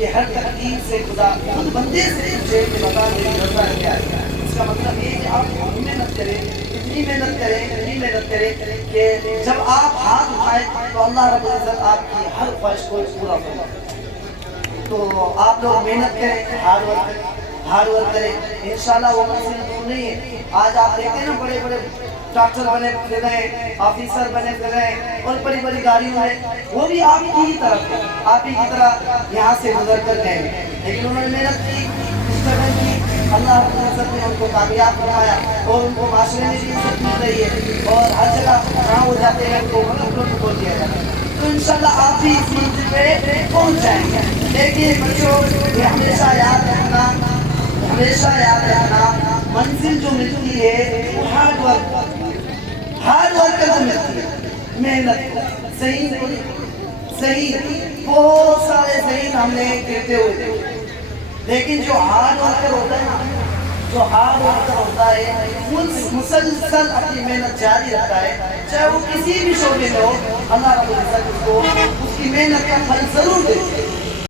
کہ ہر تکلیف سے خدا خود بندے سے پوچھے کہ بتا میری رضا کیا ہے. اس کا مطلب یہ کہ آپ اتنی محنت کریں کہ جب آپ ہاتھ اٹھائیں تو اللہ رب العزت آپ کی ہر خواہش کو پورا فرمائے. تو آپ لوگ محنت کریں، ہارڈ ورک کریں. انشاءاللہ وہ منزل دور نہیں ہے. آج آپ دیکھتے ہیں نا بڑے بڑے ڈاکٹر بنے پھر رہے ہیں، آفیسر بنے پھر رہے ہیں، اور بڑی بڑی گاڑیوں میں، وہ بھی آپ ہی کی طرف آپ ہی کی طرح یہاں سے گزر کر گئے. لیکن انہوں نے محنت کی، اسٹرگل کی، اللہ رب العزت نے ان کو کامیاب بنایا اور ان کو معاشرے میں بھی عزت مل رہی ہے اور ہر جگہ کہاں ہو جاتے ہیں ان کو بول دیا جاتا ہے. تو انشاءاللہ آپ بھی اس منزل پہ پہنچ جائیں گے. لیکن بچوں یہ ہمیشہ یاد رکھنا، منزل جو ملتی ہے وہ ہارڈ ورک کر کے ملتی ہے. محنت صحیح بہت سارے صحیح ہم نے کہتے ہوئے، لیکن جو ہارڈ ورکر ہوتا ہے مسلسل اپنی محنت جاری رکھتا ہے، چاہے وہ کسی بھی شعبے میں ہو، اللہ رب العزت اس کو اس کی محنت کا پھل ضرور دے.